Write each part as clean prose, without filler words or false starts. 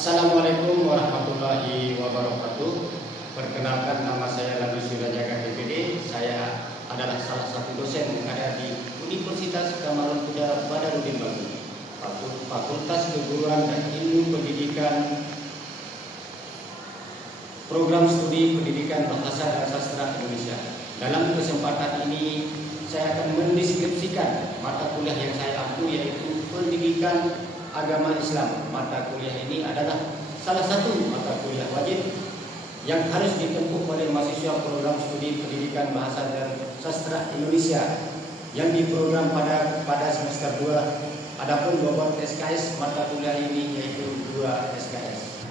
Assalamualaikum warahmatullahi wabarakatuh. Perkenalkan, nama saya Lalu Surajaga DPD. Saya adalah salah satu dosen yang ada di Universitas Kamarul Huda Badarudin Bangun, Fakultas Keguruan dan Ilmu Pendidikan, Program Studi Pendidikan Bahasa dan Sastra Indonesia. Dalam kesempatan ini saya akan mendeskripsikan mata kuliah yang saya ampu, yaitu Pendidikan Agama Islam. Mata kuliah ini adalah salah satu mata kuliah wajib yang harus ditempuh oleh mahasiswa program studi pendidikan bahasa dan sastra Indonesia yang diprogram pada semester 2. Adapun bobot SKS mata kuliah ini yaitu 2 SKS.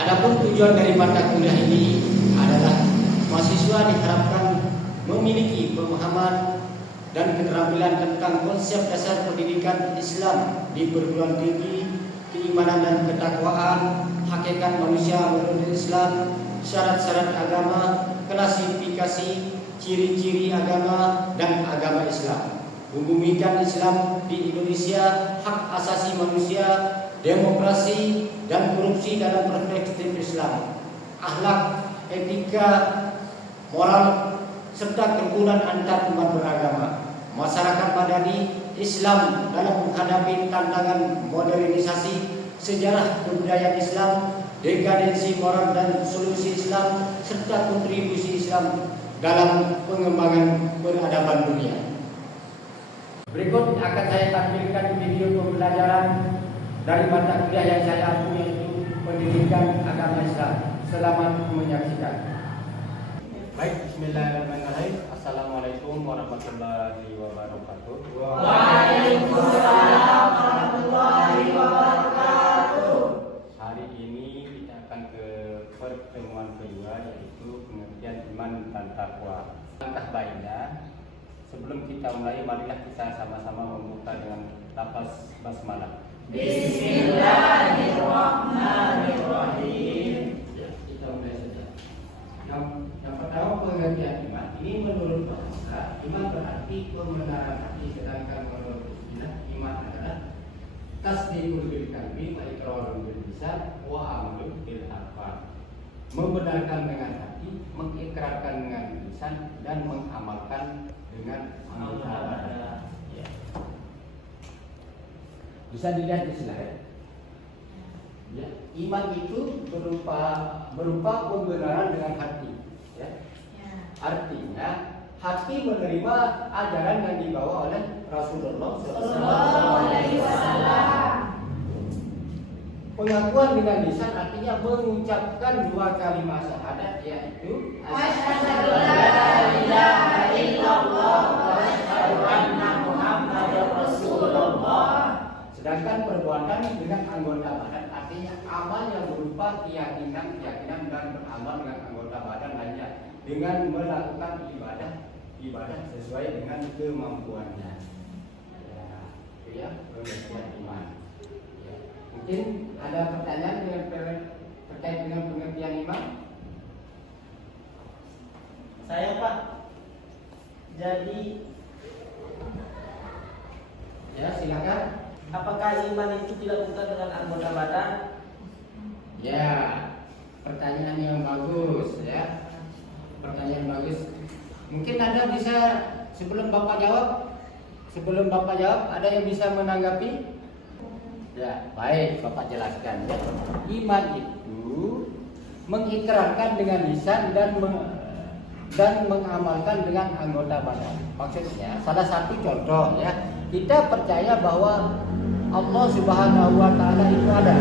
Adapun tujuan dari mata kuliah ini adalah mahasiswa diharapkan memiliki pemahaman dan keterampilan tentang konsep dasar pendidikan Islam di perguruan tinggi, keimanan dan ketakwaan, hakikat manusia menurut Islam, syarat-syarat agama, klasifikasi, ciri-ciri agama dan agama Islam, membumikan Islam di Indonesia, hak asasi manusia, demokrasi dan korupsi dalam perspektif Islam, akhlak, etika, moral, serta kerukunan antar umat beragama, masyarakat madani Islam dalam menghadapi tantangan modernisasi, sejarah kebudayaan Islam, dekadensi moral dan solusi Islam, serta kontribusi Islam dalam pengembangan peradaban dunia. Berikut akan saya tampilkan video pembelajaran dari mata kuliah yang saya ampu, yaitu Pendidikan Agama Islam. Selamat menyaksikan. Baik, bismillahirrahmanirrahim. Assalamualaikum warahmatullahi wabarakatuh. Waalaikumsalam warahmatullahi wabarakatuh. Hari ini kita akan ke pertemuan kedua, yaitu pengertian iman dan takwa. Langkah baiknya, sebelum kita mulai, marilah kita sama-sama membuka dengan lafaz basmalah. Bismillahirrahmanirrahim. Kita mulai saja. Yang pertama, pengertian iman. Ini menurut bahasa, iman berarti pembenaran hati, sedangkan menurut istilah iman adalah tasdiqul bil qalbi wa iqrarul bil lisan wa amalun bil arkan. Membenarkan dengan hati, mengikrarkan dengan lisan, dan mengamalkan dengan anggota badan. Ya. Bisa dilihat di slide. Ya, iman itu berupa pembenaran dengan hati. Ya. Artinya hati menerima ajaran yang dibawa oleh Rasulullah SAW. Pengakuan dengan lisan artinya mengucapkan 2 kalimat syahadat, yaitu Asyhadu alla ilaha illallah wa asyhadu anna Muhammadar Rasulullah. Sedangkan perbuatan dengan anggota badan artinya amal yang berupa keyakinan dan beramal dengan anggota badan lainnya dengan melakukan ibadah sesuai dengan kemampuannya. Ya, itu ya pengertian iman. Ya. Mungkin ada pertanyaan terkait dengan pengertian iman? Saya Pak, jadi Ya, silakan. apakah iman itu dilakukan dengan anggota badan? Ya, pertanyaan yang bagus ya. Pertanyaan bagus. Mungkin Anda bisa sebelum Bapak jawab ada yang bisa menanggapi? Ya, baik, Bapak jelaskan ya. Iman itu mengikrarkan dengan lisan dan mengamalkan dengan anggota badan. Maksudnya, salah satu contoh ya, kita percaya bahwa Allah Subhanahu wa taala itu ada.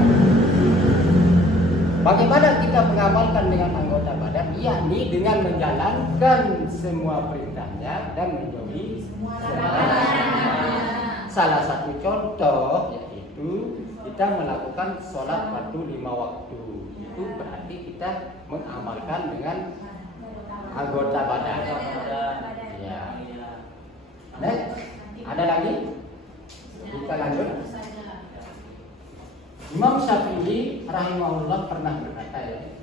Bagaimana kita mengamalkan dengan anggota badan? Yakni dengan menjalankan semua perintahnya dan menjauhi semua larangannya. Salah satu contoh yaitu kita melakukan sholat waktu 5 waktu. Itu berarti kita mengamalkan dengan anggota badan. Ya. Next, ada lagi? Kita lanjut. Imam Syafi'i rahimahullah pernah berkata ya,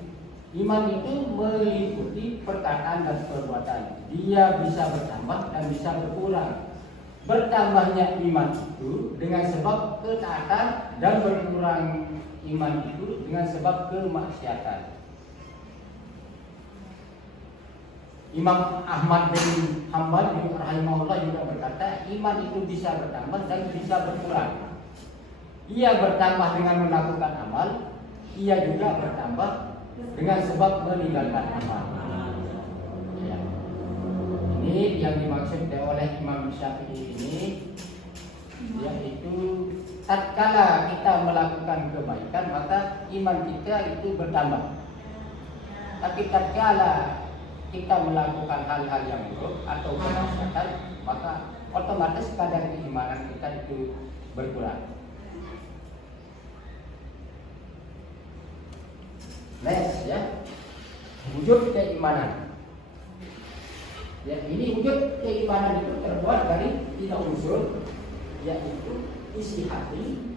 iman itu meliputi perkataan dan perbuatan. Dia bisa bertambah dan bisa berkurang. bertambahnya iman itu dengan sebab ketaatan dan berkurang iman itu dengan sebab kemaksiatan. Imam Ahmad bin Hanbal rahimahullah juga berkata, iman itu bisa bertambah dan bisa berkurang. Ia bertambah dengan melakukan amal, ia juga bertambah dengan sebab meninggalkan amal. Ya. Ini yang dimaksud oleh Imam Syafi'i ini, yaitu tatkala kita melakukan kebaikan maka iman kita itu bertambah. Tapi tatkala kita melakukan hal-hal yang buruk atau kemaksiatan, maka otomatis kadar keimanan kita itu berkurang. Next ya, wujud keimanan. Ya, ini wujud keimanan itu terbuat dari 3 unsur, yaitu isi hati,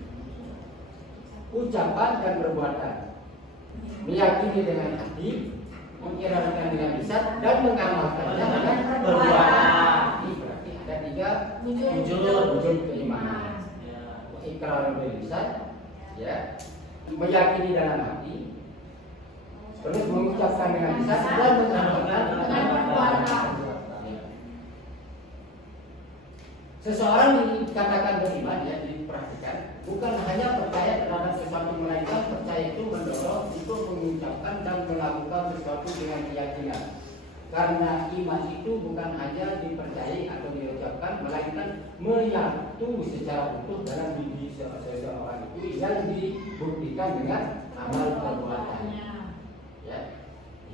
ucapan dan perbuatan. Meyakini dengan hati, mengikirkan dengan lisan, dan mengamalkannya dengan perbuatan. Ini berarti ada 3 wujud keimanan. Ikrar bil lisan, ya, meyakini dalam hati, terus mengucapkan dengan lisan dan mengamalkan dengan perbuatan. Seseorang dikatakan beriman, ya, diperhatikan, bukan hanya percaya terhadap sesuatu, melainkan percaya itu mendorong untuk mengucapkan dan melakukan sesuatu dengan keyakinan. Karena iman itu bukan hanya dipercayai atau diucapkan, melainkan menyatu secara utuh dalam diri seseorang itu yang dibuktikan dengan amal perbuatan. Ya,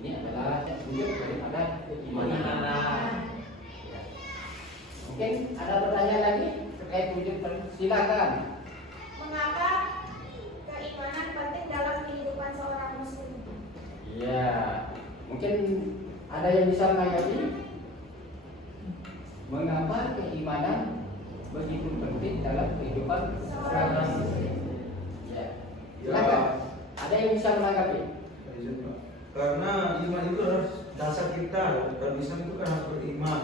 ini adalah wujud daripada keimanan. Mungkin ada pertanyaan lagi terkait wujud, silakan. Mengapa keimanan penting dalam kehidupan seorang muslim? Ya, mungkin ada yang bisa menanggapi. Mengapa keimanan begitu penting dalam kehidupan seorang muslim? Ya, silakan. Ada yang bisa menanggapi? Karena iman itu adalah dasar kita, dan Islam itu kan harus beriman.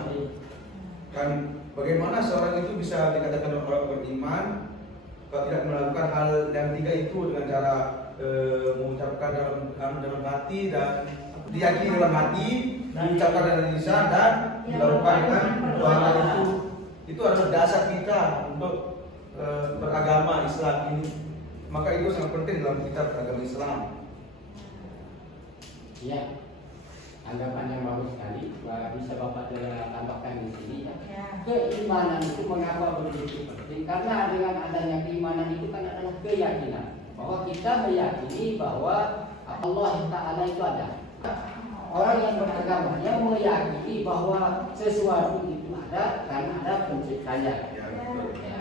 Dan bagaimana seorang itu bisa dikatakan orang beriman kalau tidak melakukan hal yang 3 itu dengan cara mengucapkan dalam hati dan diyakini dalam hati, diucapkan dengan lisan dan dilakukan dengan perbuatan. Itu adalah dasar kita untuk beragama Islam ini. Maka itu sangat penting dalam kita beragama Islam. Ya, anggapan yang bagus sekali. Bisa Bapak tambahkan di sini. Ya. Keimanan itu mengapa begitu penting? Karena dengan adanya keimanan itu kan adalah keyakinan bahwa kita meyakini bahwa Allah Ta'ala itu ada. Orang yang beragama yang meyakini bahwa sesuatu itu ada karena ada penciptanya. Ya.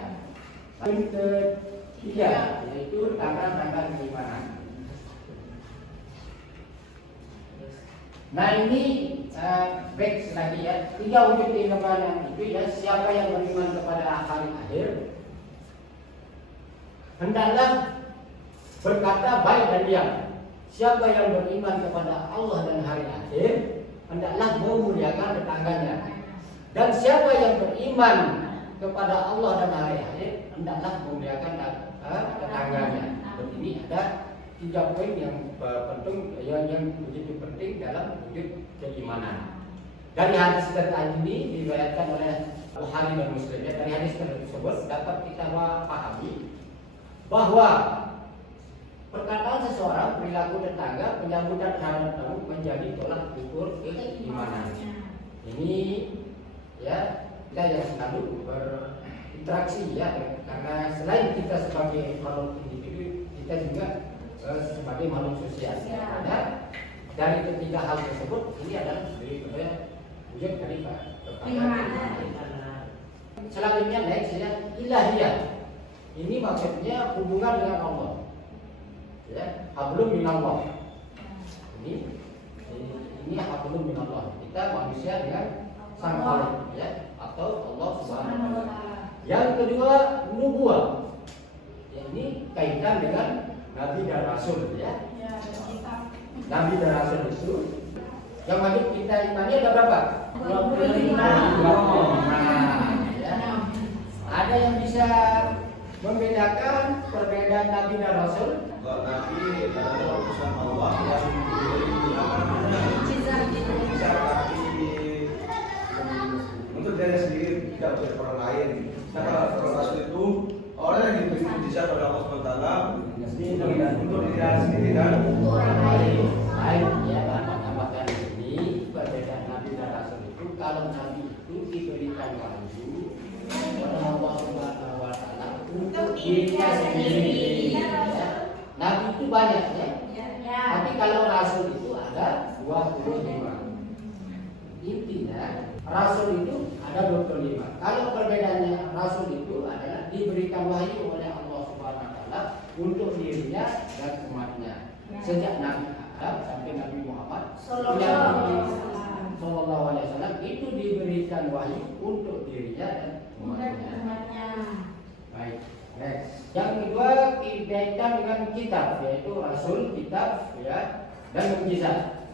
Yang ketiga yaitu tanda-tanda keimanan. Nah ini back lagi ya, 3 wujud keimanan itu ya, siapa yang beriman kepada hari akhir hendaklah berkata baik dan diam. Siapa yang beriman kepada Allah dan hari akhir hendaklah memuliakan tetangganya. Dan siapa yang beriman kepada Allah dan hari akhir hendaklah memuliakan tetangganya. Ini ada 3 poin yang penting, yang begitu penting dalam wujud keimanan. Dari hadis tadi ini diriwayatkan oleh Bukhari dan Muslim. Dari hadis tersebut dapat kita pahami bahwa perkataan seseorang, perilaku tetangga, penyambutan terhadap tamu menjadi tolak ukur keimanan. Ini ya, kita yang selalu berinteraksi ya, karena selain kita sebagai makhluk individu, kita juga sebagai makhluk sosial. Karena dari ketiga hal tersebut ini adalah wujud dari keimanan. Selanjutnya next ya, ilahiyah. Ini maksudnya hubungan dengan Allah. Ya, hablum minallah. Ini hablum minallah. Kita manusia dengan sang Khalik ya, atau Allah Subhanahu wa taala. Yang kedua nubuwah. Ya, ini kaitan dengan Nabi dan Rasul ya. Nabi dan Rasul itu yang wajib kita imani ada berapa? 25. Nah, ya. Ada yang bisa membedakan perbedaan Nabi dan Rasul? Nabi adalah utusan Allah yang diberi tapi untuk diri sendiri, tidak untuk orang lain. Nah, kalau Rasul itu orang yang diberi mukjizat oleh Allah SWT untuk diri sendiri dan Untuk orang lain. Baik, ya, tambahkan di sini perbedaan Nabi dan Rasul itu kalau Nabi itu diberikan wahyu oleh Allah Subhanahu wa Ta'ala untuk dirinya sendiri. Ya. Nabi itu banyak ya. Ya. Tapi kalau Rasul itu ada 25. Intinya Rasul itu ada 25. Kalau perbedaannya Rasul itu adalah diberikan wahyu oleh Allah Subhanahu wa Ta'ala untuk dirinya dan umatnya. Sejak Nabi Adam sampai Nabi Muhammad Sallallahu Alaihi Wasallam itu diberikan wahyu untuk dirinya dan umatnya. Baik, next. Yang kedua dikaitkan dengan kitab, yaitu Rasul, kitab, ya, dan mukjizat.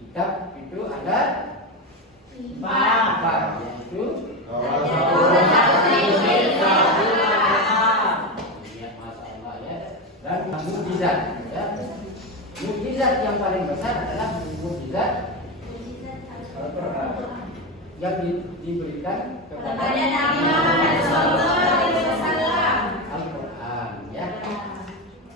Kitab itu ada empat, yaitu masalah ya, dan mukjizat. Ya. Mukjizat yang paling besar adalah mukjizat Al-Quran yang diberikan kepada Nabi Muhammad SAW. Al-Quran. Ya.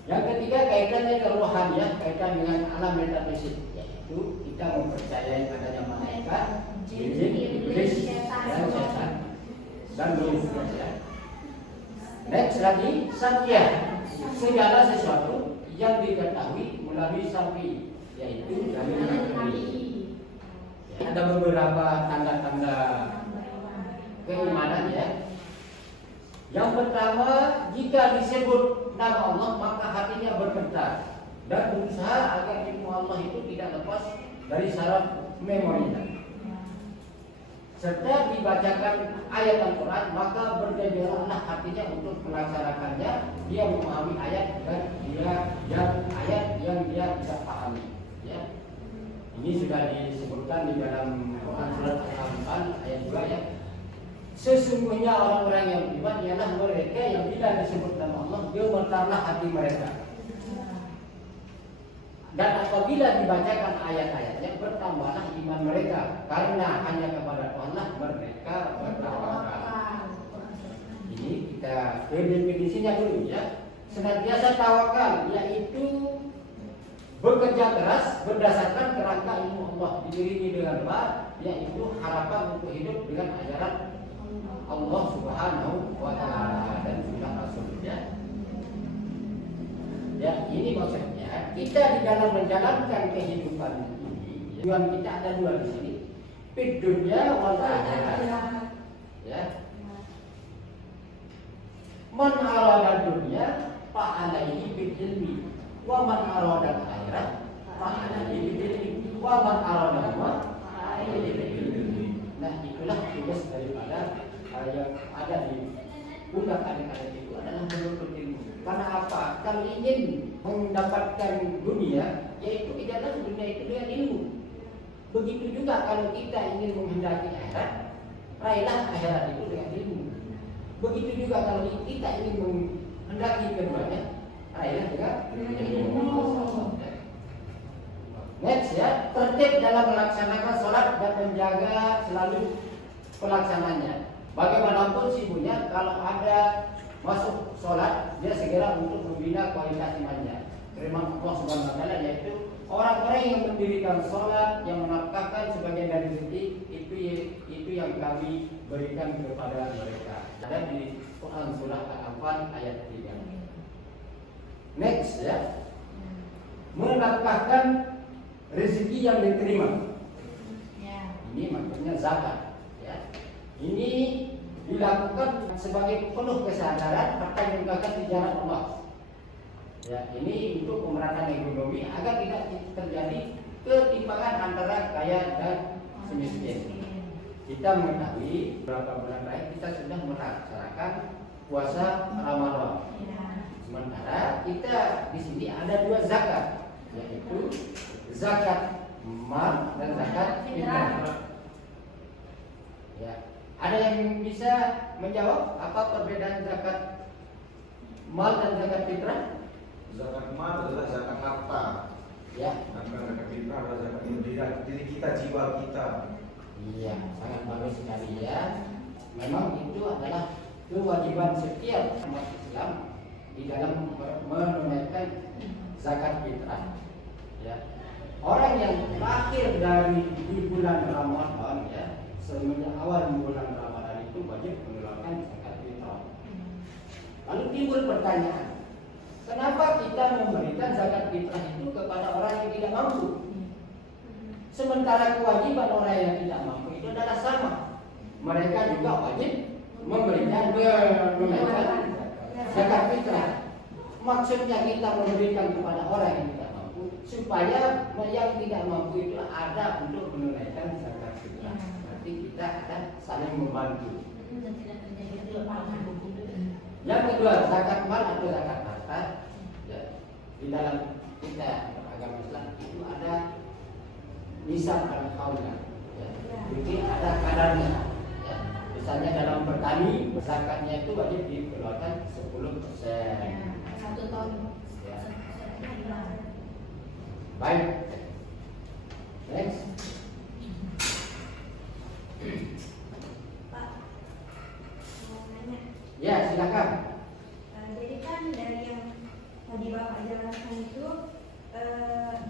Yang ketiga kaitannya ke rohaniah, kaitan dengan alam metafisik, yaitu kita mempercayai adanya malaikat, jin, iblis, dan setan, dan manusia. Next lagi satya, segala sesuatu yang diketahui melalui sapi, yaitu dari Nabi. Ya, ada beberapa tanda-tanda keimanan ya. Yang pertama, jika disebut nama Allah maka hatinya bergetar dan berusaha agar ilmu Allah itu tidak lepas dari saraf memorinya. Serta dibacakan ayat Al-Quran maka bergejolaklah hatinya untuk melaksanakannya. Dia memahami ayat dan ayat yang dia tidak pahami. Ya. Ini sudah disebutkan di dalam Quran surat Al-Anfal ayat 2 ya. Sesungguhnya orang-orang yang beriman ialah mereka yang bila disebut nama Allah gemetarlah hati mereka. Dan apabila dibacakan ayat-ayatnya bertambahlah iman mereka karena hanya kepada Tuhanlah mereka bertawakal. Ini kita definisinya dulu ya. Senantiasa tawakal yaitu bekerja keras berdasarkan kerangka ilmu Allah diiringi dengan yaitu harapan untuk hidup dengan ajaran Allah Subhanahu wa Ta'ala dan sunnah Rasulnya. Ya, ini maksudnya kita di dalam menjalankan kehidupan ini, tujuan kita ada dua di sini, fid dunya wal akhirah. Ya. Man arada dunya fa alaihi bil ilmi wa man arada akhirah fa alaihi bil ilmi wa man arada ma alaihi bil ilmi. Nah, itulah tugas daripada yang ada di pundak adik-adik itu adalah menuntut ilmu. Karena apa? Kalau ingin mendapatkan dunia, yaitu di dalam dunia itu dengan ilmu. Begitu juga kalau kita ingin menghendaki akhirat, raihlah akhirat itu dengan ilmu. Begitu juga kalau kita ingin menghendaki keduanya, raihlah dengan ilmu. Next ya, tertib dalam melaksanakan sholat dan menjaga selalu pelaksananya. Bagaimanapun sibuknya, kalau ada masuk sholat, dia segera untuk membina kualitas imannya. Firman Allah Subhanahu wa Ta'ala yaitu orang-orang yang mendirikan sholat, yang menafkahkan sebagian dari rezeki, itu yang kami berikan kepada mereka. Ada di Quran surah Al-Anfal ayat 3. Next ya, menafkahkan rezeki yang diterima. Ini maksudnya zakat. Ya. Ini dilakukan sebagai penuh kesadaran akan menggunakan di jalan Allah. Ya, ini untuk pemerataan ekonomi agar tidak terjadi ketimpangan antara kaya dan semiskin. Kita mengetahui beberapa bulan terakhir kita sudah melaksanakan puasa Ramadan. Sementara kita di sini ada dua zakat, yaitu zakat mal dan zakat fitrah. Ya. Ada yang bisa menjawab apa perbedaan zakat mal dan zakat fitrah? Zakat mal adalah zakat harta. Ya. Sedangkan zakat fitrah adalah zakat diri kita, jiwa kita. Iya, sangat bagus sekali ya. Memang itu adalah kewajiban setiap umat Islam di dalam menunaikan zakat fitrah. Ya. Orang yang lahir dari di bulan Ramadan ya, semenjak awal bulan Ramadan itu wajib mengeluarkan zakat fitrah. Lalu timbul pertanyaan, kenapa kita memberikan zakat fitrah itu kepada orang yang tidak mampu? Sementara kewajiban orang yang tidak mampu itu adalah sama. Mereka juga wajib menunaikan zakat fitrah. Maksudnya kita memberikan kepada orang yang tidak mampu supaya yang tidak mampu itu ada untuk menunaikan zakat fitrah. Berarti kita ada saling membantu. Yang kedua, zakat mal atau zakat harta. Ya, di dalam kita agama Islam itu ada nisab al-haulah. Ya, jadi ada kadarnya. Ya, misalnya dalam bertani zakatnya itu wajib dikeluarkan 10%. 1 ton. Ya. Baik. Next. Pak, mau nanya. Ya, silakan. Jadi kan dari yang tadi Bapak jelaskan itu,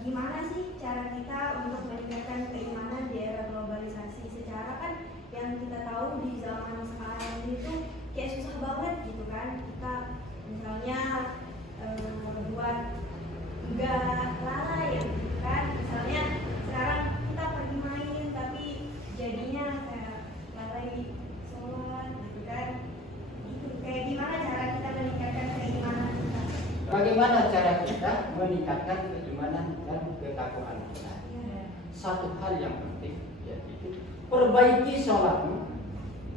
gimana sih cara kita untuk meningkatkan keimanan di era globalisasi? Secara kan yang kita tahu di zaman sekarang ini tuh kayak susah banget gitu kan. Kita misalnya buat enggak lalai ya gitu kan. Misalnya sekarang kita pergi main tapi jadinya kayak lalai sholat gitu kan. Itu kayak gimana cara kita meningkatkan keimanan kita? Bagaimana cara kita meningkatkan keimanan dan ketakwaan kita? Satu hal yang penting yaitu perbaiki sholatmu,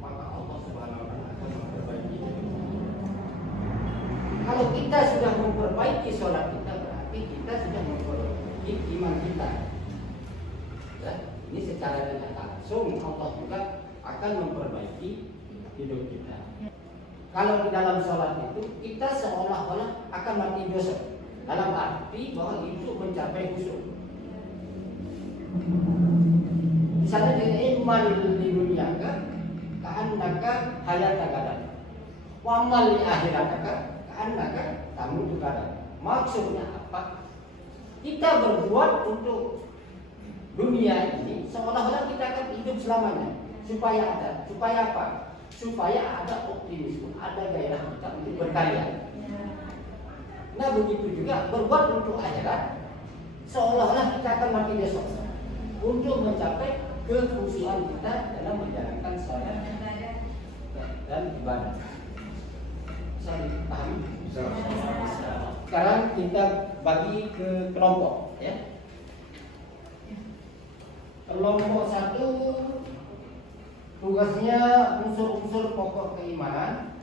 maka Allah Subhanahu wa Ta'ala akan memperbaiki hidup. Kalau kita sudah memperbaiki sholat kita, berarti kita sudah memperbaiki iman kita. Ya, ini secara tidak langsung Allah juga akan memperbaiki hidup kita. Kalau di dalam sholat itu kita seolah-olah akan mati dosa, dalam arti bahwa itu mencapai khusyuk. Misalnya di iman di dunia ka'annaka hayata gadan, wa amal di akhirataka ka'annaka tamutu gadan. Maksudnya apa? Kita berbuat untuk dunia ini seolah-olah kita akan hidup selamanya. Supaya apa? Supaya ada optimisme, ada gairah kita untuk berkarya. Nah begitu juga berbuat untuk akhirat, seolah-olah kita akan mati besok untuk mencapai kekhusyuan kita dalam menjalankan salat dan ibadah. Bisa dipahami? Sekarang kita bagi ke kelompok, ya. Kelompok 1 tugasnya unsur-unsur pokok keimanan.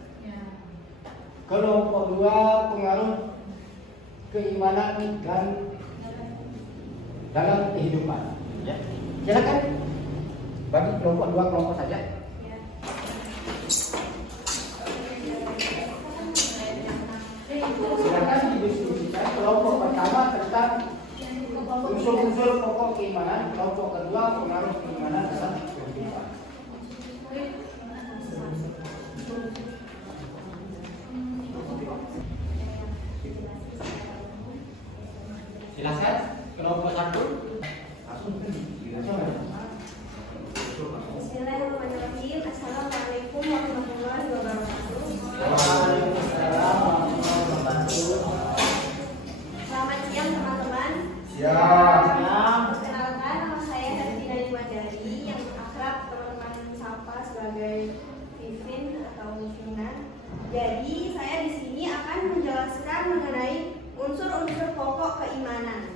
Kelompok 2 pengaruh keimanan dan dalam kehidupan. Ya. Silakan bagi kelompok 2 kelompok saja. Silakan didiskusikan. Kelompok pertama tentang unsur-unsur pokok keimanan, kelompok kedua pengaruh keimanan dalam kehidupan. Silakan kelompok 1. Bismillahirrahmanirrahim. Assalamualaikum warahmatullahi wabarakatuh. Selamat siang teman-teman. Siap. Perkenalkan, nama saya Hertina Limadari yang akrab teman-teman sapa sebagai Vivin atau Vivinan. Jadi saya di sini akan menjelaskan mengenai unsur-unsur pokok keimanan.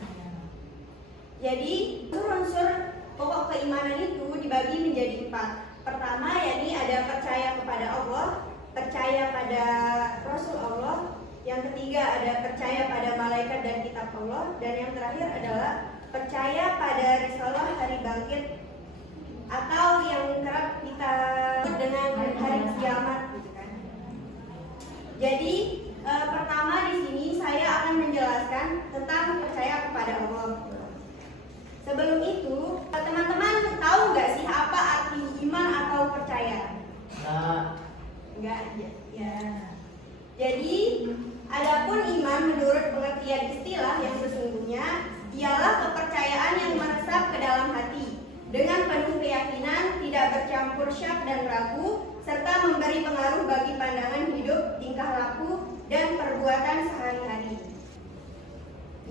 Jadi unsur pokok keimanan itu dibagi menjadi 4. Pertama yakni ada percaya kepada Allah, percaya pada Rasul Allah. Yang ketiga ada percaya pada malaikat dan kitab Allah. Dan yang terakhir adalah percaya pada risalah hari bangkit atau yang kerap kita sebut dengan hari kiamat gitu kan. Jadi pertama di sini saya akan menjelaskan tentang percaya kepada Allah. Sebelum itu, teman-teman tahu nggak sih apa arti iman atau percaya? Enggak, ya. Jadi, adapun iman menurut pengertian istilah yang sesungguhnya ialah kepercayaan yang meresap ke dalam hati dengan penuh keyakinan, tidak bercampur syak dan ragu, serta memberi pengaruh bagi pandangan hidup, tingkah laku, dan perbuatan sehari-hari.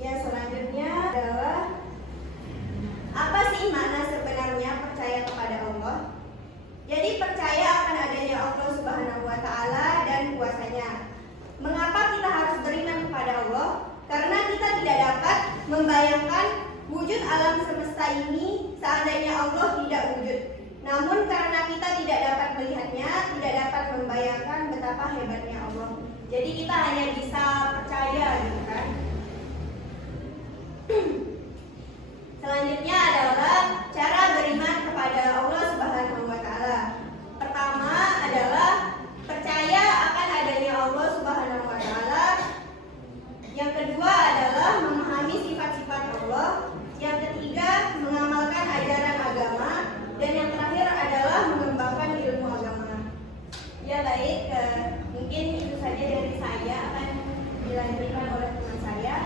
Ya, selanjutnya adalah apa sih makna sebenarnya percaya kepada Allah? Jadi percaya akan adanya Allah Subhanahu wa Ta'ala dan kuasanya. Mengapa kita harus beriman kepada Allah? Karena kita tidak dapat membayangkan wujud alam semesta ini seandainya Allah tidak wujud. Namun karena kita tidak dapat melihatnya, tidak dapat membayangkan betapa hebatnya Allah. Jadi kita hanya bisa percaya gitu kan. Selanjutnya adalah cara beriman kepada Allah Subhanahu wa Ta'ala. Pertama adalah percaya akan adanya Allah Subhanahu wa Ta'ala. Yang kedua adalah memahami sifat-sifat Allah. Yang ketiga mengamalkan ajaran agama. Dan yang terakhir adalah mengembangkan ilmu agama. Ya baik, mungkin itu saja dari saya, akan dilanjutkan oleh teman saya.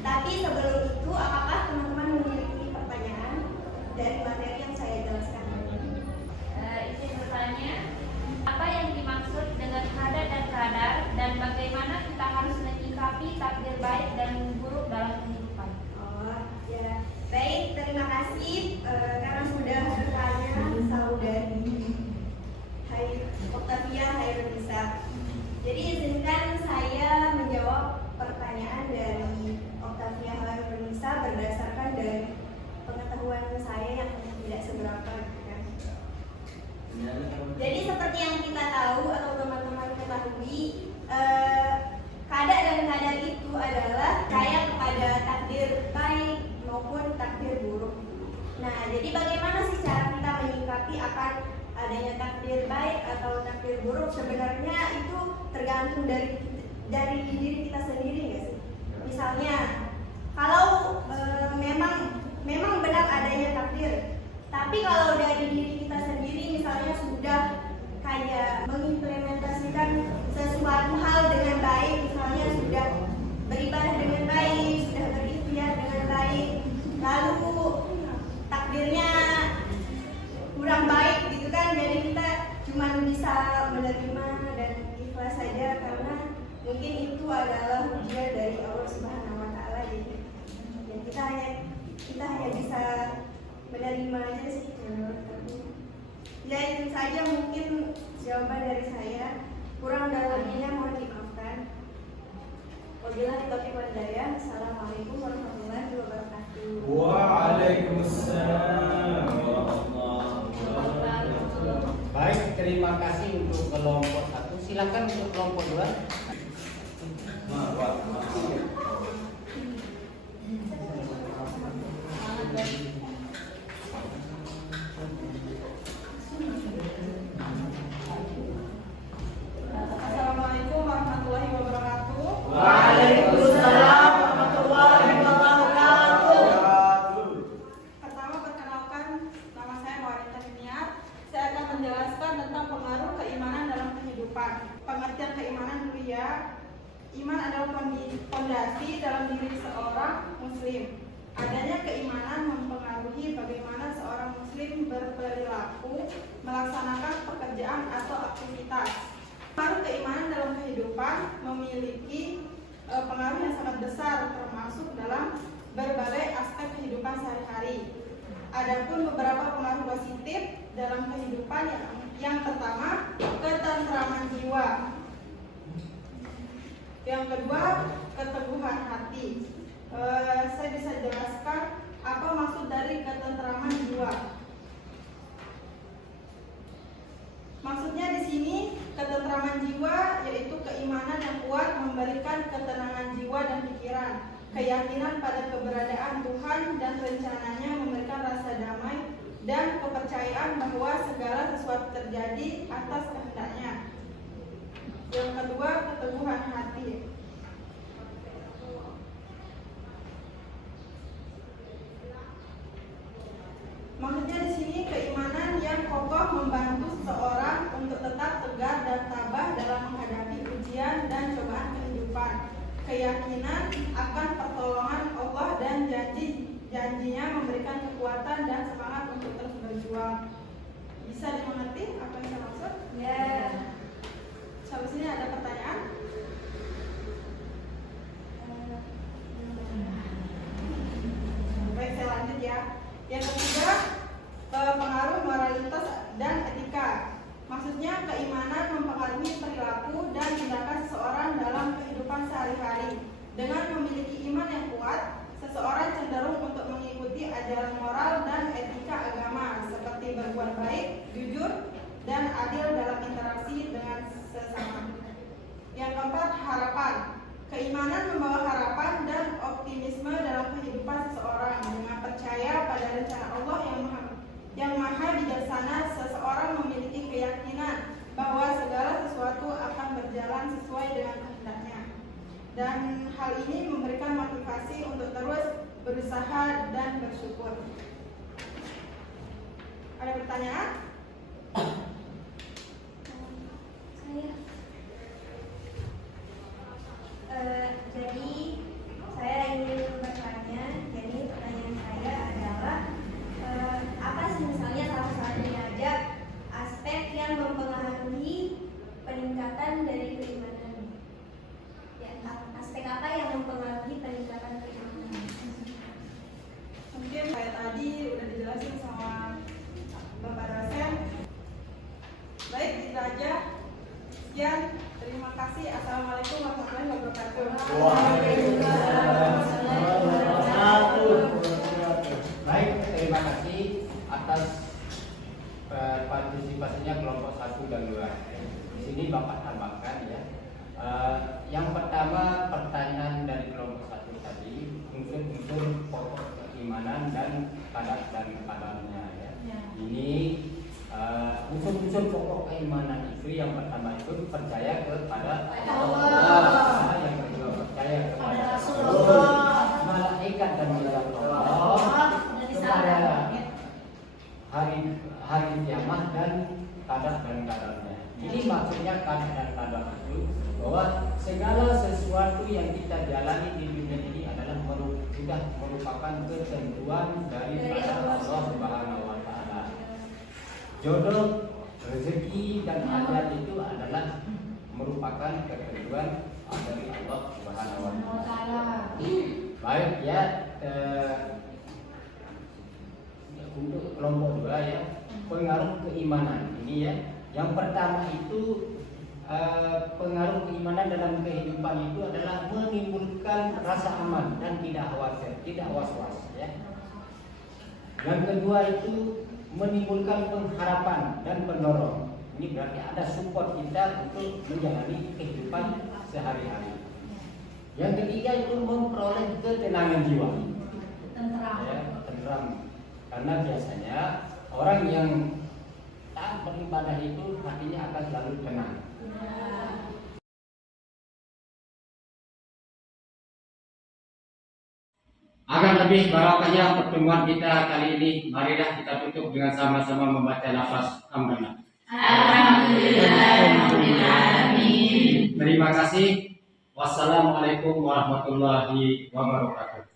Tapi sebelum itu, apakah teman-teman memiliki pertanyaan dari materi yang saya jelaskan? Izin bertanya, apa yang dimaksud dengan qada dan qadar dan bagaimana kita harus menyikapi takdir baik dan buruk dalam kehidupan? Oh ya, baik, terima kasih karena sudah bertanya saudari Octavia Hairunisa. Jadi izinkan saya menjawab pertanyaan dari Octavia Hairunisa berdasarkan dari pengetahuan saya yang tidak seberapa kan. Jadi seperti yang kita tahu atau teman-teman ketahui, qada dan qadar itu adalah percaya kepada takdir baik maupun takdir buruk. Nah, jadi bagaimana sih cara kita menyikapi akan adanya takdir baik atau takdir buruk? Sebenarnya itu tergantung dari diri kita sendiri, nggak sih? Misalnya, kalau memang benar adanya takdir, tapi kalau dari diri kita sendiri misalnya sudah kayak mengimplementasikan sesuatu hal dengan baik, misalnya sudah beribadah dengan baik, sudah berikhtiar dengan baik, lalu takdirnya kurang baik gitu kan, jadi kita cuma bisa menerima dan ikhlas saja karena mungkin itu adalah ujian dari Allah Subhanahu wa Ta'ala. Jadi kita hanya bisa menerima aja sih. Ya itu saja mungkin jawaban dari saya. Kurang dalamnya mohon dimaafkan. Wabillahi taufiq wal hidayah. Assalamualaikum warahmatullahi wabarakatuh. Waalaikumsalam warahmatullahi wabarakatuh. Baik, terima kasih untuk kelompok 1. Silakan untuk kelompok 2. Assalamualaikum warahmatullahi wabarakatuh. Waalaikumsalam warahmatullahi wabarakatuh. Pertama, perkenalkan, nama saya Mawarita Hiniar. Saya akan menjelaskan tentang pengaruh keimanan dalam kehidupan. Pengertian keimanan dulu ya. Iman adalah fondasi dalam diri seorang muslim. Adanya keimanan mempengaruhi bagaimana seorang muslim berperilaku, melaksanakan pekerjaan atau aktivitas. Pengaruh keimanan dalam kehidupan memiliki pengaruh yang sangat besar, termasuk dalam berbagai aspek kehidupan sehari-hari. Adapun beberapa pengaruh positif dalam kehidupan yang pertama, ketentraman jiwa. Yang kedua, keteguhan hati. Saya bisa jelaskan apa maksud dari ketentraman jiwa. Maksudnya di sini ketentraman jiwa yaitu keimanan yang kuat memberikan ketenangan jiwa dan pikiran, keyakinan pada keberadaan Tuhan dan rencananya memberikan rasa damai dan kepercayaan bahwa segala sesuatu terjadi atas kehendaknya. Yang kedua, keteguhan hati. Maksudnya di sini keimanan yang kokoh membantu seseorang untuk tetap tegar dan tabah dalam menghadapi ujian dan cobaan kehidupan. Keyakinan akan pertolongan Allah dan janjinya memberikan kekuatan dan semangat untuk terus berjuang. Bisa dimengerti apa yang saya maksud? Ya. Sampai sini ada pertanyaan? Baik, saya lanjut ya. Yang ketiga, pengaruh moralitas dan etika. Maksudnya keimanan mempengaruhi perilaku dan tindakan seseorang dalam kehidupan sehari-hari. Dengan memiliki iman yang kuat, seseorang cenderung untuk mengikuti ajaran moral dan etika agama seperti berbuat baik, jujur, dan adil dalam interaksi dengan sesama. Yang keempat, harapan. Keimanan membawa harapan dan optimisme dalam kehidupan seseorang. Dengan percaya pada rencana Allah yang maha bijaksana, seseorang memiliki keyakinan bahwa segala sesuatu akan berjalan sesuai dengan kehendaknya. Dan hal ini memberikan motivasi untuk terus berusaha dan bersyukur. Ada pertanyaan? Jadi saya ingin bertanya. Jadi pertanyaan saya adalah apa sih misalnya salah satunya aja aspek yang mempengaruhi peningkatan dari keimanan? Ya, aspek apa yang mempengaruhi peningkatan keimanan? Mungkin kayak tadi udah dijelasin sama Bapak dosen. Baik, itu aja. Sekian, terima kasih. Assalamualaikum warahmatullahi wabarakatuh. Baik, terima kasih atas partisipasinya kelompok 1 dan 2. Di sini Bapak tambahkan ya. Yang pertama, pertanyaan dari kelompok 1 tadi, unsur-unsur pokok keimanan dan kadar dan kadarnya ya. Ini unsur-unsur pokok keimanan itu yang pertama itu percaya kepada Allah, yang kedua percaya kepada Rasulullah, malaikat dan Allah, kepada hari kiamat dan kadar dan kadarnya. Ini maksudnya kadar dan kadar itu bahwa segala sesuatu yang kita jalani di dunia ini adalah sudah merupakan ketentuan dari Allah Subhanahu wa Ta'ala. Jodoh, rezeki dan ajal itu adalah merupakan ketentuan dari Allah Subhanahu wa Ta'ala. Baik ya, untuk kelompok 2 ya, pengaruh keimanan ini ya. Yang pertama itu pengaruh keimanan dalam kehidupan itu adalah menimbulkan rasa aman dan tidak khawatir, tidak was-was ya. Yang kedua itu menimbulkan pengharapan dan pendorong. Ini berarti ada support kita untuk menjalani kehidupan sehari-hari. Yang ketiga itu memperoleh ketenangan jiwa. Ya, tenteram. Karena biasanya orang yang taat beribadah itu hatinya akan selalu tenang. Agar lebih barokahnya pertemuan kita kali ini, marilah kita tutup dengan sama-sama membaca lafaz hamdalah. Alhamdulillahirrahmanirrahim. Terima kasih. Wassalamualaikum warahmatullahi wabarakatuh.